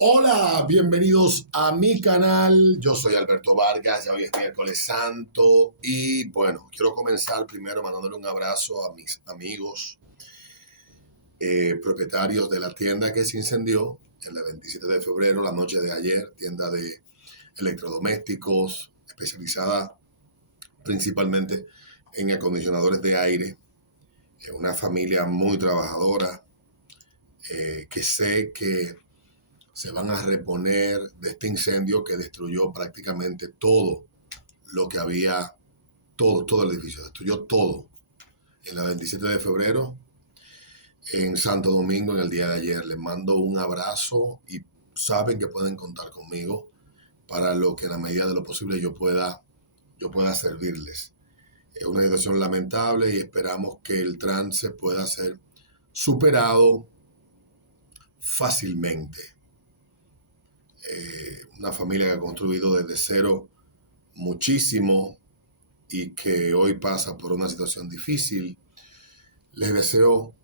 Hola, bienvenidos a mi canal. Yo soy Alberto Vargas, ya hoy es miércoles santo y bueno, quiero comenzar primero mandándole un abrazo a mis amigos propietarios de la tienda que se incendió el 27 de febrero, la noche de ayer, tienda de electrodomésticos especializada principalmente en acondicionadores de aire. Una familia muy trabajadora que sé que se van a reponer de este incendio que destruyó prácticamente todo lo que había, todo el edificio, destruyó todo. En la 27 de febrero, en Santo Domingo, en el día de ayer, les mando un abrazo y saben que pueden contar conmigo para lo que en la medida de lo posible yo pueda servirles. Es una situación lamentable y esperamos que el trance pueda ser superado fácilmente. Una familia que ha construido desde cero muchísimo y que hoy pasa por una situación difícil. Les deseo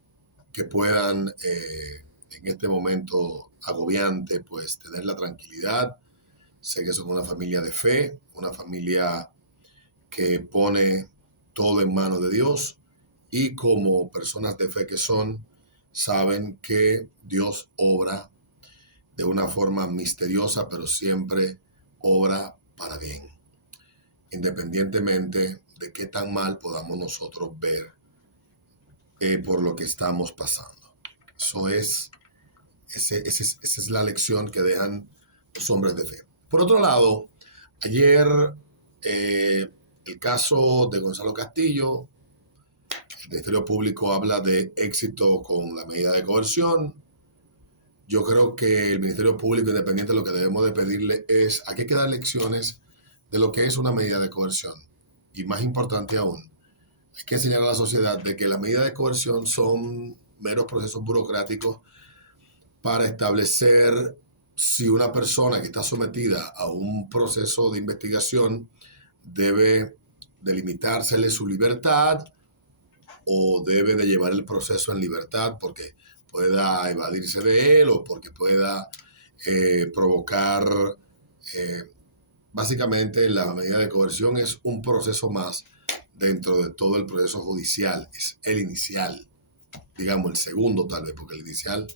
que puedan en este momento agobiante pues tener la tranquilidad. Sé que son una familia de fe, una familia que pone todo en manos de Dios y como personas de fe que son, saben que Dios obra de una forma misteriosa, pero siempre obra para bien, independientemente de qué tan mal podamos nosotros ver por lo que estamos pasando. Eso es, esa es la lección que dejan los hombres de fe. Por otro lado, ayer eh, el caso de Gonzalo Castillo, el Ministerio Público habla de éxito con la medida de coerción. Yo creo que el Ministerio Público Independiente lo que debemos de pedirle es a qué dar lecciones de lo que es una medida de coerción. Y más importante aún, hay que enseñar a la sociedad de que las medidas de coerción son meros procesos burocráticos para establecer si una persona que está sometida a un proceso de investigación debe delimitársele su libertad o debe de llevar el proceso en libertad porque pueda evadirse de él o porque pueda provocar, eh, básicamente la medida de coerción es un proceso más dentro de todo el proceso judicial, es el inicial, digamos el segundo tal vez, porque el inicial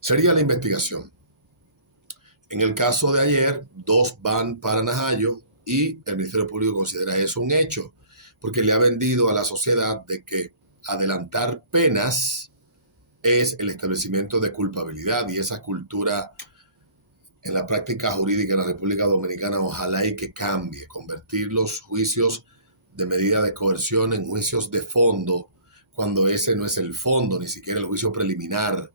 sería la investigación. En el caso de ayer, dos van para Najayo y el Ministerio Público considera eso un hecho, porque le ha vendido a la sociedad de que adelantar penas es el establecimiento de culpabilidad y esa cultura en la práctica jurídica en la República Dominicana ojalá y que cambie, convertir los juicios de medida de coerción en juicios de fondo, cuando ese no es el fondo, ni siquiera el juicio preliminar,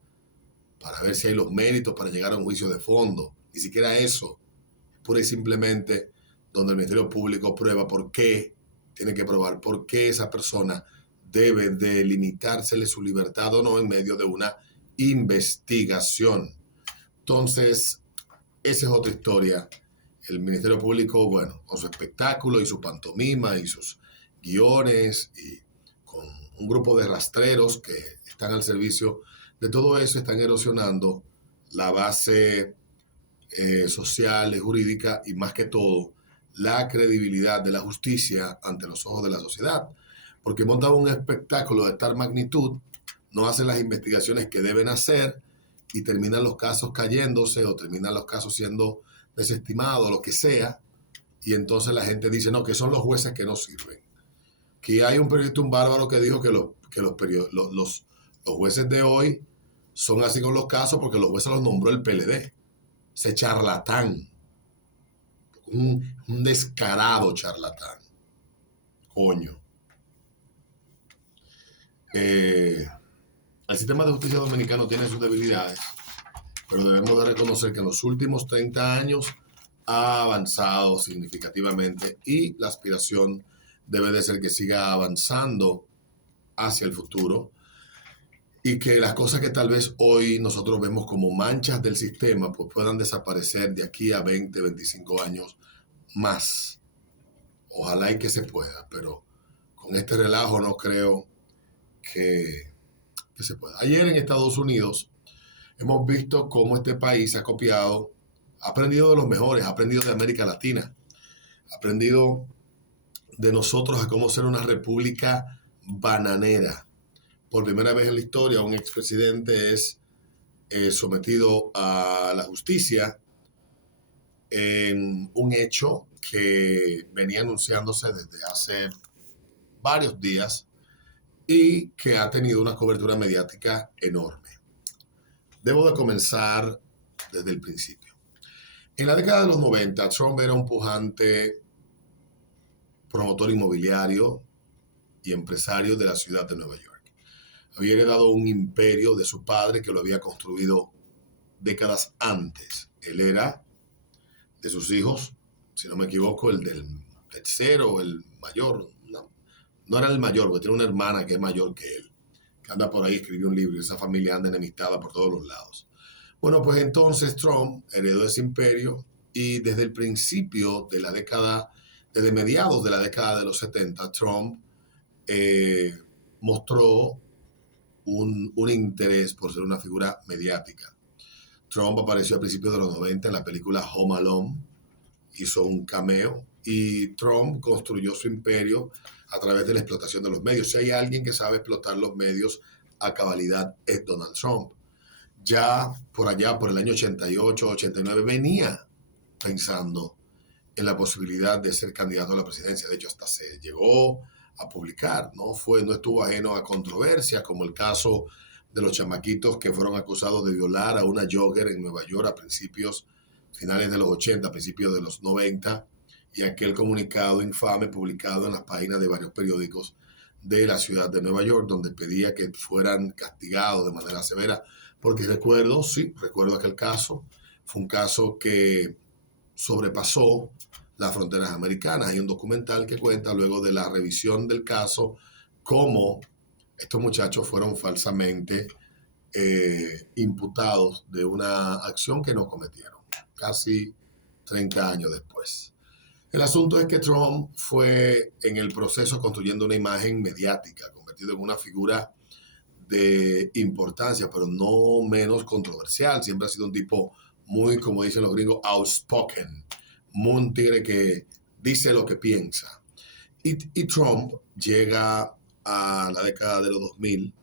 para ver si hay los méritos para llegar a un juicio de fondo, ni siquiera eso, pura y simplemente donde el Ministerio Público prueba por qué, tiene que probar por qué esa persona debe de limitársele su libertad o no en medio de una investigación. Entonces, esa es otra historia. El Ministerio Público, bueno, con su espectáculo y su pantomima y sus guiones y con un grupo de rastreros que están al servicio de todo eso, están erosionando la base social y jurídica y más que todo la credibilidad de la justicia ante los ojos de la sociedad. Porque montan un espectáculo de tal magnitud, no hacen las investigaciones que deben hacer y terminan los casos cayéndose o terminan los casos siendo desestimados, lo que sea, y entonces la gente dice, no, que son los jueces que no sirven. Que hay un periodista, un bárbaro, que dijo que los jueces de hoy son así con los casos porque los jueces los nombró el PLD. Ese charlatán, un descarado charlatán, coño. Eh, el sistema de justicia dominicano tiene sus debilidades, pero debemos de reconocer que en los últimos 30 años ha avanzado significativamente y la aspiración debe de ser que siga avanzando hacia el futuro y que las cosas que tal vez hoy nosotros vemos como manchas del sistema pues puedan desaparecer de aquí a 20, 25 años más. Ojalá y que se pueda, pero con este relajo no creo que se pueda. Ayer en Estados Unidos hemos visto cómo este país ha copiado, ha aprendido de los mejores, ha aprendido de América Latina, ha aprendido de nosotros a cómo ser una república bananera. Por primera vez en la historia, un expresidente es sometido a la justicia en un hecho que venía anunciándose desde hace varios días y que ha tenido una cobertura mediática enorme. Debo de comenzar desde el principio. En la década de los 90, Trump era un pujante promotor inmobiliario y empresario de la ciudad de Nueva York. Había heredado un imperio de su padre que lo había construido décadas antes. Él era de sus hijos, si no me equivoco, el del tercero, el mayor. No era el mayor, porque tiene una hermana que es mayor que él, que anda por ahí, escribió un libro y esa familia anda enemistada por todos los lados. Bueno, pues entonces Trump heredó ese imperio y desde el principio de la década, desde mediados de la década de los 70, Trump mostró un interés por ser una figura mediática. Trump apareció a principios de los 90 en la película Home Alone, hizo un cameo y Trump construyó su imperio a través de la explotación de los medios. Si hay alguien que sabe explotar los medios a cabalidad es Donald Trump. Ya por allá, por el año 88, 89, venía pensando en la posibilidad de ser candidato a la presidencia. De hecho, hasta se llegó a publicar, no estuvo ajeno a controversias, como el caso de los chamaquitos que fueron acusados de violar a una jogger en Nueva York a finales de los 80, principios de los 90, y aquel comunicado infame publicado en las páginas de varios periódicos de la ciudad de Nueva York, donde pedía que fueran castigados de manera severa, porque recuerdo aquel caso, fue un caso que sobrepasó las fronteras americanas. Hay un documental que cuenta luego de la revisión del caso cómo estos muchachos fueron falsamente imputados de una acción que no cometieron, casi 30 años después. El asunto es que Trump fue en el proceso construyendo una imagen mediática, convertido en una figura de importancia, pero no menos controversial. Siempre ha sido un tipo muy, como dicen los gringos, outspoken, un tigre que dice lo que piensa. Y Trump llega a la década de los 2000,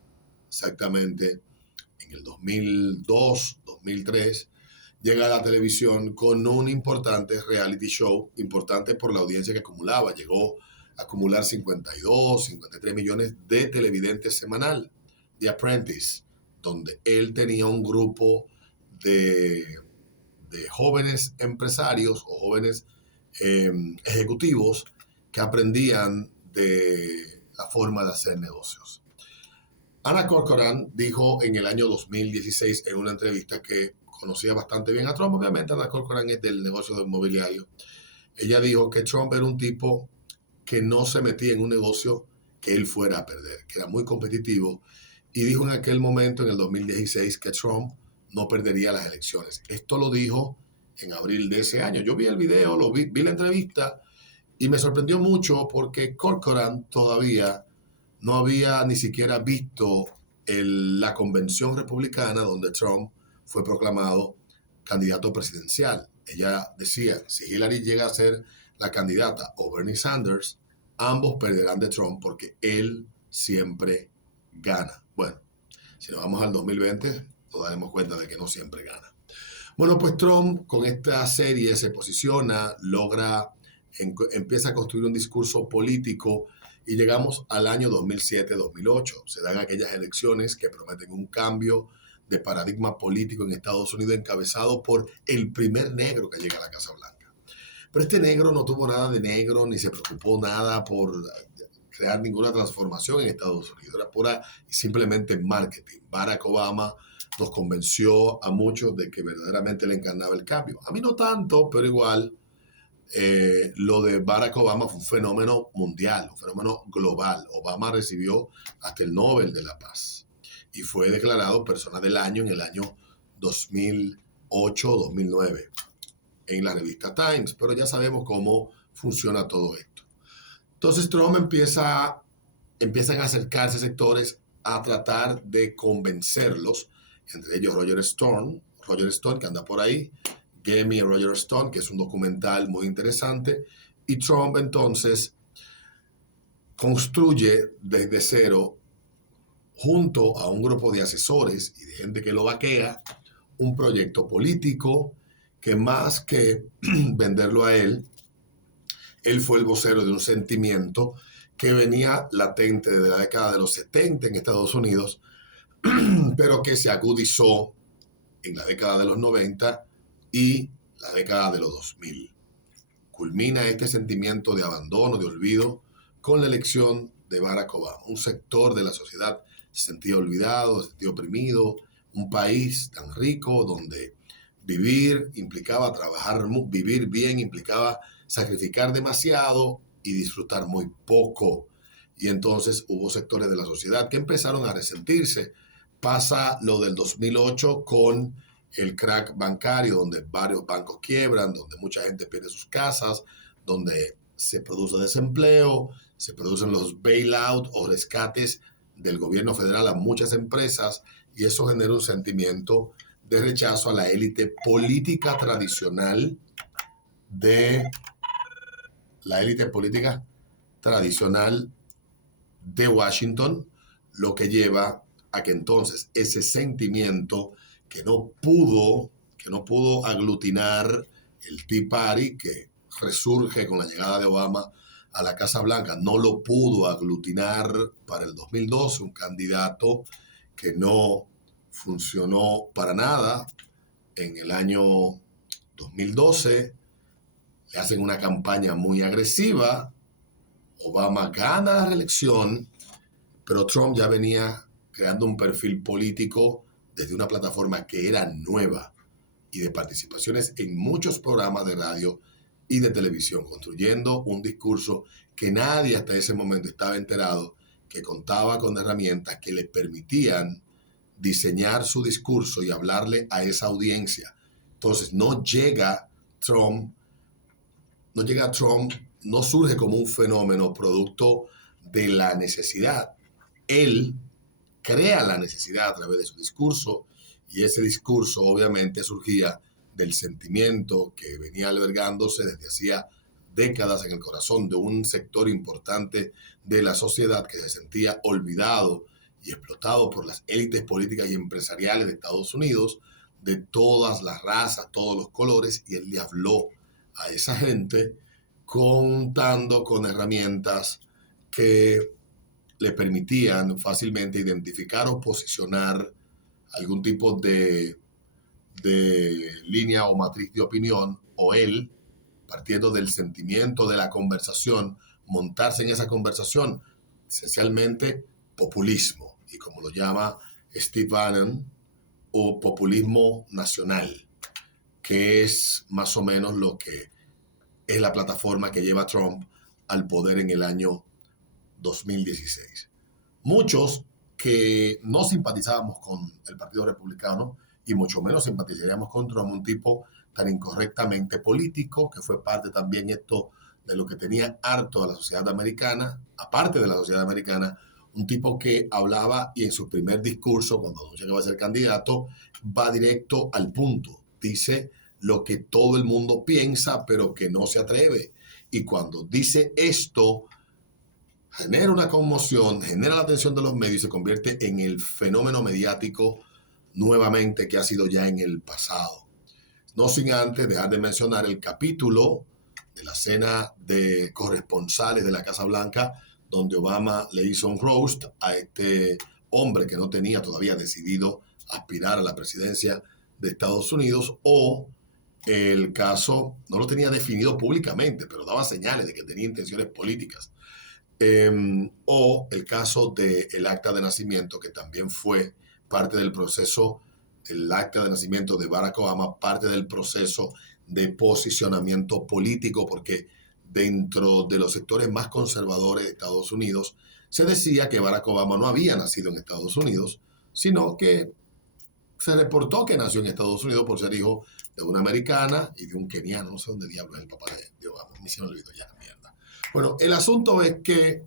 exactamente en el 2002, 2003, llega a la televisión con un importante reality show, importante por la audiencia que acumulaba. Llegó a acumular 52, 53 millones de televidentes semanal, The Apprentice, donde él tenía un grupo de jóvenes empresarios o jóvenes ejecutivos que aprendían de la forma de hacer negocios. Ana Corcoran dijo en el año 2016 en una entrevista que conocía bastante bien a Trump. Obviamente Ana Corcoran es del negocio inmobiliario. Ella dijo que Trump era un tipo que no se metía en un negocio que él fuera a perder, que era muy competitivo, y dijo en aquel momento, en el 2016, que Trump no perdería las elecciones. Esto lo dijo en abril de ese año. Yo vi el video, vi la entrevista y me sorprendió mucho porque Corcoran todavía no había ni siquiera visto la convención republicana donde Trump fue proclamado candidato presidencial. Ella decía, si Hillary llega a ser la candidata o Bernie Sanders, ambos perderán de Trump porque él siempre gana. Bueno, si nos vamos al 2020, nos daremos cuenta de que no siempre gana. Bueno, pues Trump con esta serie se posiciona, empieza a construir un discurso político y llegamos al año 2007-2008. Se dan aquellas elecciones que prometen un cambio de paradigma político en Estados Unidos encabezado por el primer negro que llega a la Casa Blanca. Pero este negro no tuvo nada de negro ni se preocupó nada por crear ninguna transformación en Estados Unidos. Era pura y simplemente marketing. Barack Obama nos convenció a muchos de que verdaderamente le encarnaba el cambio. A mí no tanto, pero igual lo de Barack Obama fue un fenómeno mundial, un fenómeno global. Obama recibió hasta el Nobel de la Paz y fue declarado persona del año en el año 2008-2009 en la revista Times, pero ya sabemos cómo funciona todo esto. Entonces Trump empiezan a acercarse sectores a tratar de convencerlos entre ellos Roger Stone, que anda por ahí, Gimme Roger Stone, que es un documental muy interesante, y Trump entonces construye desde cero, junto a un grupo de asesores y de gente que lo vaquea, un proyecto político que más que venderlo a él fue el vocero de un sentimiento que venía latente desde la década de los 70 en Estados Unidos, pero que se agudizó en la década de los 90 y la década de los 2000. Culmina este sentimiento de abandono, de olvido, con la elección de Barack Obama. Un sector de la sociedad se sentía olvidado, se sentía oprimido, un país tan rico donde vivir implicaba trabajar, vivir bien implicaba sacrificar demasiado y disfrutar muy poco. Y entonces hubo sectores de la sociedad que empezaron a resentirse. Pasa lo del 2008 con el crack bancario, donde varios bancos quiebran, donde mucha gente pierde sus casas, donde se produce desempleo, se producen los bailout o rescates del gobierno federal a muchas empresas, y eso genera un sentimiento de rechazo a la élite política tradicional de Washington, lo que lleva a que entonces ese sentimiento que no pudo aglutinar el Tea Party, que resurge con la llegada de Obama a la Casa Blanca, no lo pudo aglutinar para el 2012, un candidato que no funcionó para nada. En el año 2012 le hacen una campaña muy agresiva, Obama gana la reelección, pero Trump ya venía creando un perfil político desde una plataforma que era nueva y de participaciones en muchos programas de radio y de televisión, construyendo un discurso que nadie hasta ese momento estaba enterado, que contaba con herramientas que le permitían diseñar su discurso y hablarle a esa audiencia. Entonces no Trump, no surge como un fenómeno producto de la necesidad. Él crea la necesidad a través de su discurso, y ese discurso obviamente surgía del sentimiento que venía albergándose desde hacía décadas en el corazón de un sector importante de la sociedad que se sentía olvidado y explotado por las élites políticas y empresariales de Estados Unidos, de todas las razas, todos los colores, y él le habló a esa gente contando con herramientas que le permitían fácilmente identificar o posicionar algún tipo de línea o matriz de opinión, o él, partiendo del sentimiento de la conversación, montarse en esa conversación, esencialmente populismo, y como lo llama Steve Bannon, o populismo nacional, que es más o menos lo que es la plataforma que lleva a Trump al poder en el año 2016. Muchos que no simpatizábamos con el Partido Republicano y mucho menos simpatizaríamos con Trump, un tipo tan incorrectamente político, que fue parte también esto de lo que tenía harto a la sociedad americana, aparte de la sociedad americana, un tipo que hablaba y en su primer discurso, cuando anuncia que va a ser candidato, va directo al punto. Dice lo que todo el mundo piensa, pero que no se atreve. Y cuando dice esto, genera una conmoción, genera la atención de los medios y se convierte en el fenómeno mediático nuevamente que ha sido ya en el pasado. No sin antes dejar de mencionar el capítulo de la cena de corresponsales de la Casa Blanca, donde Obama le hizo un roast a este hombre que no tenía todavía decidido aspirar a la presidencia de Estados Unidos, o el caso, no lo tenía definido públicamente, pero daba señales de que tenía intenciones políticas. O el caso del acta de nacimiento, que también fue parte del proceso, el acta de nacimiento de Barack Obama, parte del proceso de posicionamiento político, porque dentro de los sectores más conservadores de Estados Unidos se decía que Barack Obama no había nacido en Estados Unidos, sino que se reportó que nació en Estados Unidos por ser hijo de una americana y de un keniano. No sé dónde diablo es el papá de Obama, ni se me olvidó ya, mierda. Bueno, el asunto es que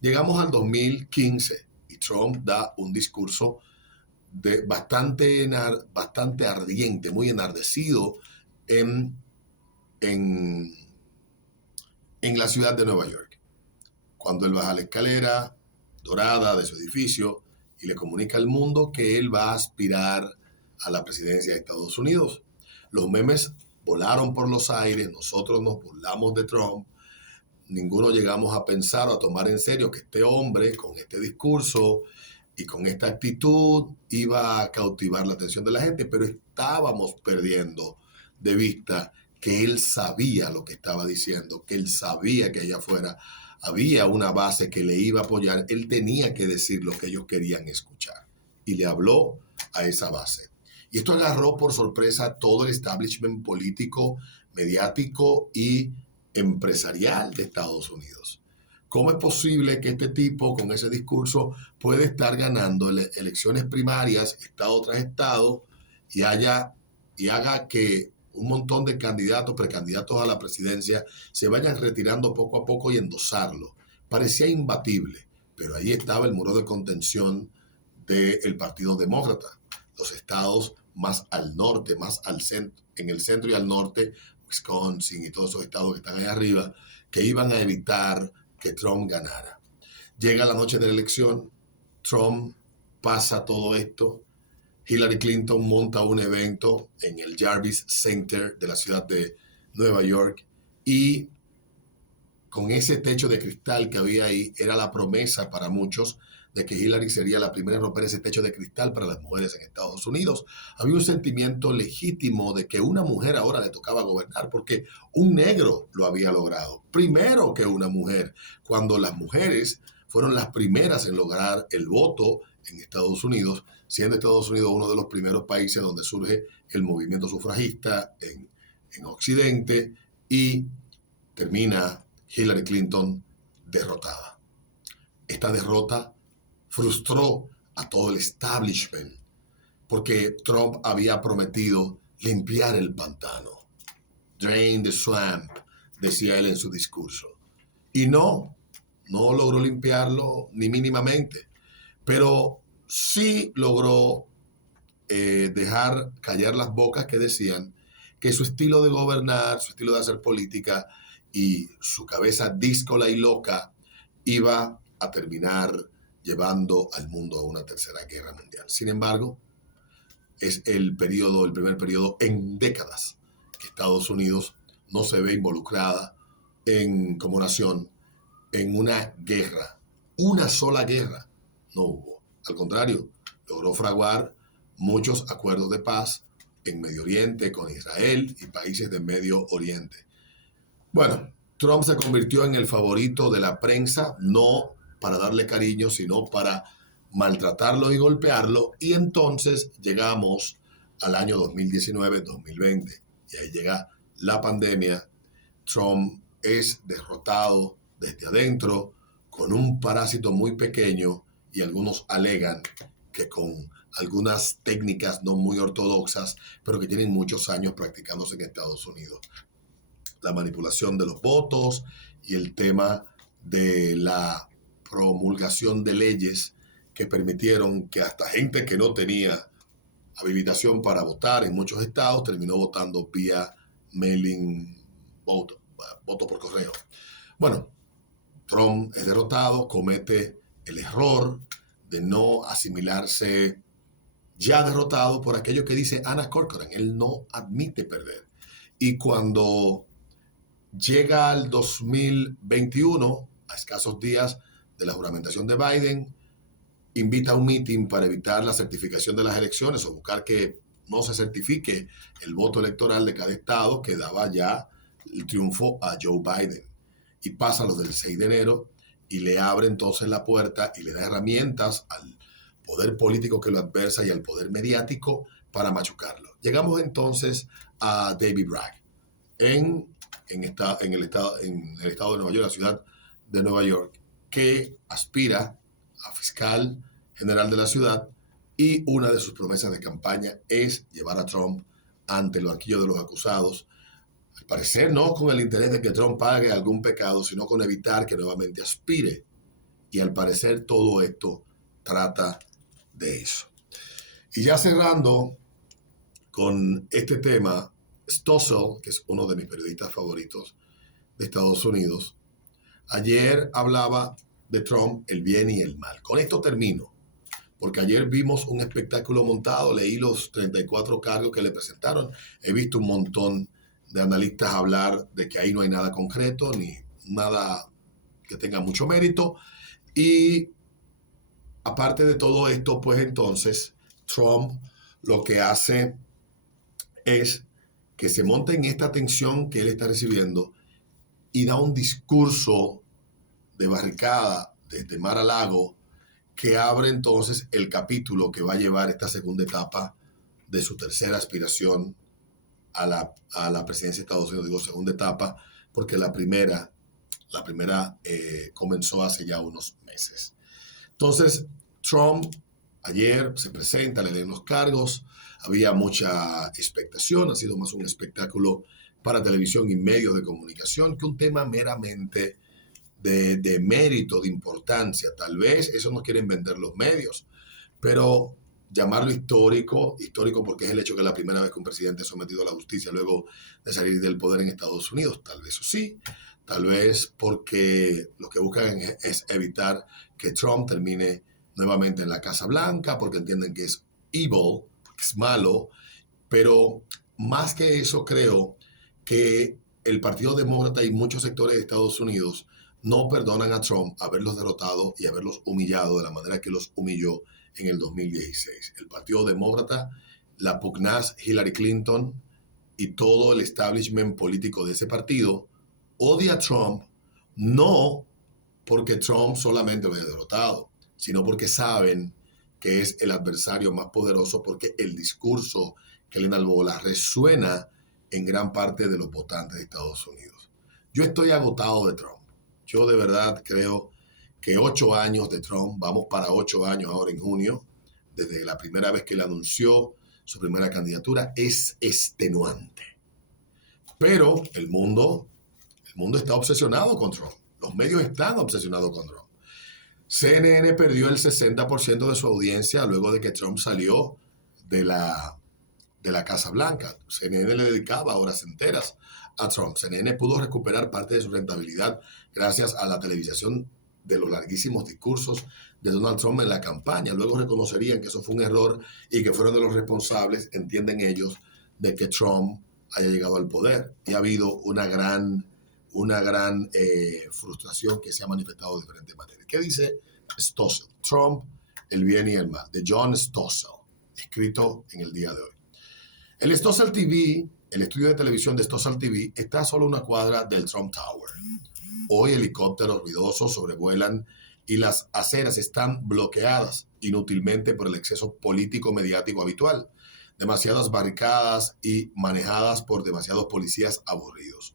llegamos al 2015 y Trump da un discurso bastante ardiente, muy enardecido en, en, en la ciudad de Nueva York. Cuando él baja la escalera dorada de su edificio y le comunica al mundo que él va a aspirar a la presidencia de Estados Unidos. Los memes volaron por los aires, nosotros nos burlamos de Trump, ninguno llegamos a pensar o a tomar en serio que este hombre con este discurso y con esta actitud iba a cautivar la atención de la gente, pero estábamos perdiendo de vista que él sabía lo que estaba diciendo, que él sabía que allá afuera había una base que le iba a apoyar. Él tenía que decir lo que ellos querían escuchar y le habló a esa base. Y esto agarró por sorpresa todo el establishment político, mediático y empresarial de Estados Unidos. ¿Cómo es posible que este tipo con ese discurso puede estar ganando elecciones primarias, estado tras estado, y haga que un montón de candidatos, precandidatos a la presidencia, se vayan retirando poco a poco y endosarlo? Parecía imbatible, pero ahí estaba el muro de contención del Partido Demócrata. Los estados más al norte, más al centro, en el centro y al norte, Wisconsin y todos esos estados que están ahí arriba, que iban a evitar que Trump ganara. Llega la noche de la elección, Trump pasa todo esto, Hillary Clinton monta un evento en el Jarvis Center de la ciudad de Nueva York y con ese techo de cristal que había ahí, era la promesa para muchos de que Hillary sería la primera en romper ese techo de cristal para las mujeres en Estados Unidos. Había un sentimiento legítimo de que una mujer ahora le tocaba gobernar porque un negro lo había logrado, primero que una mujer, cuando las mujeres fueron las primeras en lograr el voto en Estados Unidos, siendo Estados Unidos uno de los primeros países donde surge el movimiento sufragista en Occidente, y termina Hillary Clinton derrotada. Esta derrota frustró a todo el establishment porque Trump había prometido limpiar el pantano. Drain the swamp, decía él en su discurso. Y no logró limpiarlo ni mínimamente, pero sí logró dejar callar las bocas que decían que su estilo de gobernar, su estilo de hacer política y su cabeza díscola y loca iba a terminar llevando al mundo a una tercera guerra mundial. Sin embargo, es el primer periodo en décadas que Estados Unidos no se ve involucrada como nación en una guerra. Una sola guerra no hubo. Al contrario, logró fraguar muchos acuerdos de paz en Medio Oriente, con Israel y países de Medio Oriente. Bueno, Trump se convirtió en el favorito de la prensa, no para darle cariño, sino para maltratarlo y golpearlo. Y entonces llegamos al año 2019-2020. Y ahí llega la pandemia. Trump es derrotado desde adentro con un parásito muy pequeño, y algunos alegan que con algunas técnicas no muy ortodoxas, pero que tienen muchos años practicándose en Estados Unidos. La manipulación de los votos y el tema de la promulgación de leyes que permitieron que hasta gente que no tenía habilitación para votar en muchos estados terminó votando vía mailing vote, voto por correo. Bueno, Trump es derrotado, comete el error de no asimilarse ya derrotado por aquello que dice Anna Corcoran. Él no admite perder. Y cuando llega al 2021, a escasos días de la juramentación de Biden, invita a un meeting para evitar la certificación de las elecciones o buscar que no se certifique el voto electoral de cada estado, que daba ya el triunfo a Joe Biden. Y pasa lo del 6 de enero y le abre entonces la puerta y le da herramientas al poder político que lo adversa y al poder mediático para machucarlo. Llegamos entonces a David Bragg en el estado de Nueva York, la ciudad de Nueva York, que aspira a fiscal general de la ciudad, y una de sus promesas de campaña es llevar a Trump ante el banquillo de los acusados. Al parecer no con el interés de que Trump pague algún pecado, sino con evitar que nuevamente aspire. Y al parecer todo esto trata de eso. Y ya cerrando con este tema, Stossel, que es uno de mis periodistas favoritos de Estados Unidos, ayer hablaba de Trump, el bien y el mal. Con esto termino, porque ayer vimos un espectáculo montado, leí los 34 cargos que le presentaron, he visto un montón de analistas hablar de que ahí no hay nada concreto, ni nada que tenga mucho mérito, y aparte de todo esto, pues entonces Trump lo que hace es que se monta en esta tensión que él está recibiendo y da un discurso de barricada desde mar a lago que abre entonces el capítulo que va a llevar esta segunda etapa de su tercera aspiración a la presidencia de Estados Unidos. Digo segunda etapa porque la primera comenzó hace ya unos meses. Entonces, Trump ayer se presenta, le den los cargos, había mucha expectación, ha sido más un espectáculo para televisión y medios de comunicación que un tema meramente de mérito, de importancia. Tal vez eso no quieren vender los medios, pero llamarlo histórico, histórico porque es el hecho que es la primera vez que un presidente es sometido a la justicia luego de salir del poder en Estados Unidos, tal vez eso sí, tal vez porque lo que buscan es evitar que Trump termine nuevamente en la Casa Blanca, porque entienden que es evil, que es malo, pero más que eso creo que el Partido Demócrata y muchos sectores de Estados Unidos no perdonan a Trump haberlos derrotado y haberlos humillado de la manera que los humilló en el 2016. El Partido Demócrata, la pugnaz Hillary Clinton y todo el establishment político de ese partido odia a Trump no porque Trump solamente lo haya derrotado, sino porque saben que es el adversario más poderoso, porque el discurso que le enalbola resuena en gran parte de los votantes de Estados Unidos. Yo estoy agotado de Trump. Yo de verdad creo que 8 años de Trump, vamos para 8 años ahora en junio, desde la primera vez que él anunció su primera candidatura, es extenuante. Pero el mundo está obsesionado con Trump. Los medios están obsesionados con Trump. CNN perdió el 60% de su audiencia luego de que Trump salió de la Casa Blanca. CNN le dedicaba horas enteras a Trump. CNN pudo recuperar parte de su rentabilidad gracias a la televisación de los larguísimos discursos de Donald Trump en la campaña. Luego reconocerían que eso fue un error y que fueron de los responsables, entienden ellos, de que Trump haya llegado al poder. Y ha habido una gran frustración que se ha manifestado de diferentes maneras. ¿Qué dice Stossel? Trump, el bien y el mal, de John Stossel, escrito en el día de hoy. El Stossel TV, el estudio de televisión de Stossel TV, está a solo una cuadra del Trump Tower. Hoy helicópteros ruidosos sobrevuelan y las aceras están bloqueadas inútilmente por el exceso político mediático habitual, demasiadas barricadas y manejadas por demasiados policías aburridos.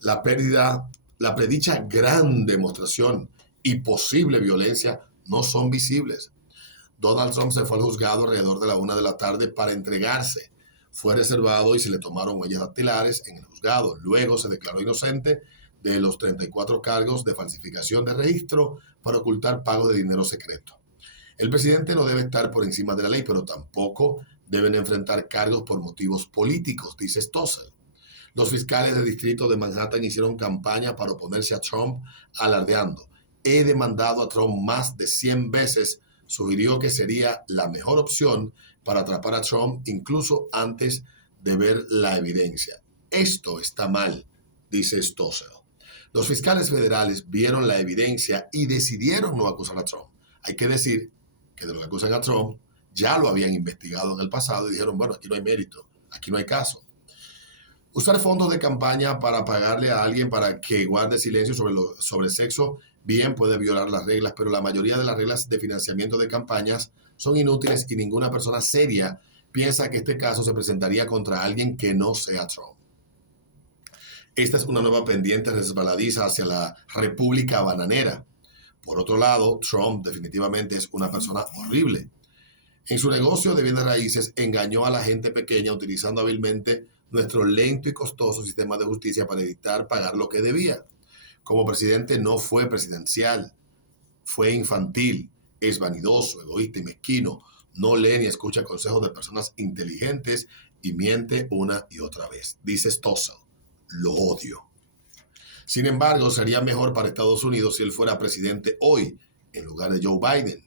La predicha gran demostración y posible violencia no son visibles. Donald Trump se fue al juzgado alrededor de la 1 de la tarde para entregarse. Fue reservado y se le tomaron huellas dactilares en el juzgado. Luego se declaró inocente de los 34 cargos de falsificación de registro para ocultar pagos de dinero secreto. El presidente no debe estar por encima de la ley, pero tampoco deben enfrentar cargos por motivos políticos, dice Stossel. Los fiscales del distrito de Manhattan hicieron campaña para oponerse a Trump, alardeando: he demandado a Trump más de 100 veces, sugirió que sería la mejor opción para atrapar a Trump incluso antes de ver la evidencia. Esto está mal, dice Stossel. Los fiscales federales vieron la evidencia y decidieron no acusar a Trump. Hay que decir que de lo que acusan a Trump ya lo habían investigado en el pasado y dijeron, bueno, aquí no hay mérito, aquí no hay caso. Usar fondos de campaña para pagarle a alguien para que guarde silencio sobre sexo, bien puede violar las reglas, pero la mayoría de las reglas de financiamiento de campañas son inútiles y ninguna persona seria piensa que este caso se presentaría contra alguien que no sea Trump. Esta es una nueva pendiente resbaladiza hacia la república bananera. Por otro lado, Trump definitivamente es una persona horrible. En su negocio de bienes raíces engañó a la gente pequeña utilizando hábilmente nuestro lento y costoso sistema de justicia para evitar pagar lo que debía. Como presidente no fue presidencial, fue infantil, es vanidoso, egoísta y mezquino. no lee ni escucha consejos de personas inteligentes y miente una y otra vez. Dice Stossel, lo odio. Sin embargo, sería mejor para Estados Unidos si él fuera presidente hoy, en lugar de Joe Biden.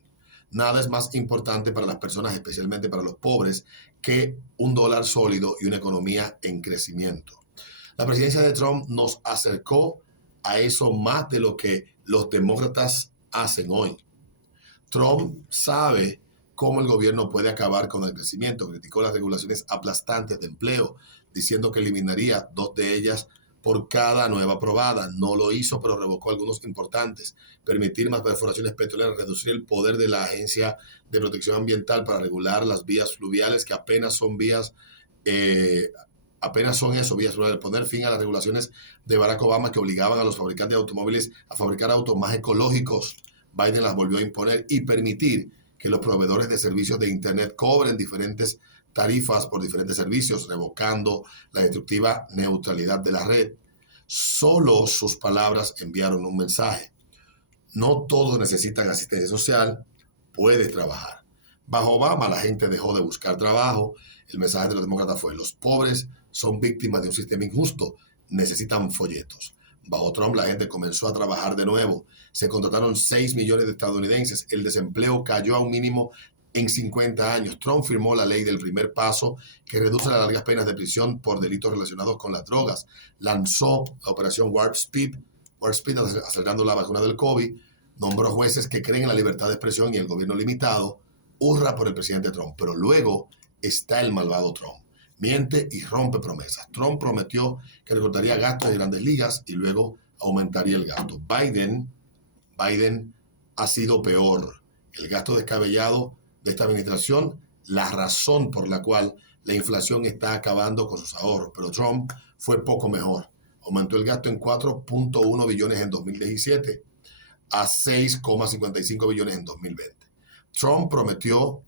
Nada es más importante para las personas, especialmente para los pobres, que un dólar sólido y una economía en crecimiento. La presidencia de Trump nos acercó a eso más de lo que los demócratas hacen hoy. Trump sabe cómo el gobierno puede acabar con el crecimiento. Criticó las regulaciones aplastantes de empleo, diciendo que eliminaría 2 de ellas por cada nueva aprobada. No lo hizo, pero revocó algunos importantes. Permitir más perforaciones petroleras, reducir el poder de la Agencia de Protección Ambiental para regular las vías fluviales, que apenas son vías fluviales. Poner fin a las regulaciones de Barack Obama que obligaban a los fabricantes de automóviles a fabricar autos más ecológicos. Biden las volvió a imponer y permitir que los proveedores de servicios de Internet cobren diferentes tarifas por diferentes servicios, revocando la destructiva neutralidad de la red. Solo sus palabras enviaron un mensaje. No todos necesitan asistencia social, puedes trabajar. Bajo Obama la gente dejó de buscar trabajo. El mensaje de los demócratas fue: los pobres son víctimas de un sistema injusto, necesitan folletos. Bajo Trump la gente comenzó a trabajar de nuevo. Se contrataron 6 millones de estadounidenses. El desempleo cayó a un mínimo en 50 años. Trump firmó la ley del primer paso que reduce las largas penas de prisión por delitos relacionados con las drogas. Lanzó la operación Warp Speed acelerando la vacuna del COVID. Nombró jueces que creen en la libertad de expresión y el gobierno limitado. Hurra por el presidente Trump. Pero luego está el malvado Trump. Miente y rompe promesas. Trump prometió que recortaría gastos de grandes ligas y luego aumentaría el gasto. Biden ha sido peor. El gasto descabellado de esta administración, la razón por la cual la inflación está acabando con sus ahorros. Pero Trump fue poco mejor. Aumentó el gasto en 4.1 billones en 2017 a 6,55 billones en 2020. Trump prometió,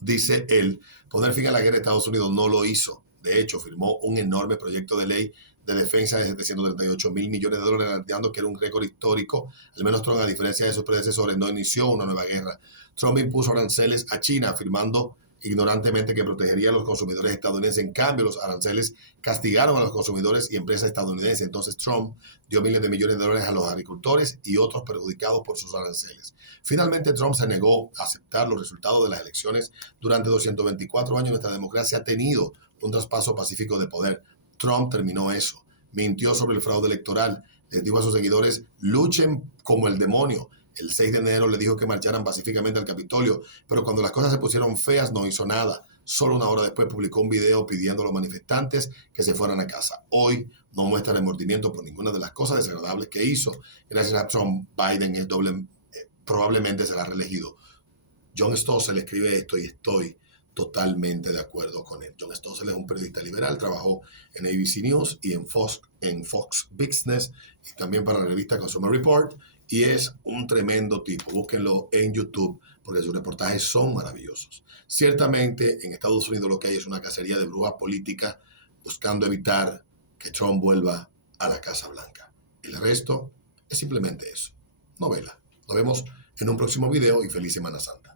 dice él, poner fin a la guerra de Estados Unidos. No lo hizo. De hecho, firmó un enorme proyecto de ley de defensa de 738 mil millones de dólares, anunciando que era un récord histórico. Al menos Trump, a diferencia de sus predecesores, no inició una nueva guerra. Trump impuso aranceles a China, afirmando ignorantemente que protegería a los consumidores estadounidenses. En cambio, los aranceles castigaron a los consumidores y empresas estadounidenses. Entonces Trump dio miles de millones de dólares a los agricultores y otros perjudicados por sus aranceles. Finalmente, Trump se negó a aceptar los resultados de las elecciones. Durante 224 años nuestra democracia ha tenido un traspaso pacífico de poder. Trump terminó eso. Mintió sobre el fraude electoral. Les dijo a sus seguidores: luchen como el demonio. El 6 de enero le dijo que marcharan pacíficamente al Capitolio, pero cuando las cosas se pusieron feas no hizo nada. Solo una hora después publicó un video pidiendo a los manifestantes que se fueran a casa. Hoy no muestra remordimiento por ninguna de las cosas desagradables que hizo. Gracias a Trump, Biden probablemente será reelegido. John Stossel escribe esto y estoy totalmente de acuerdo con él. John Stossel es un periodista liberal, trabajó en ABC News y en Fox Business y también para la revista Consumer Report, y es un tremendo tipo. Búsquenlo en YouTube porque sus reportajes son maravillosos. Ciertamente en Estados Unidos lo que hay es una cacería de brujas políticas buscando evitar que Trump vuelva a la Casa Blanca. El resto es simplemente eso, novela. Nos vemos en un próximo video y feliz Semana Santa.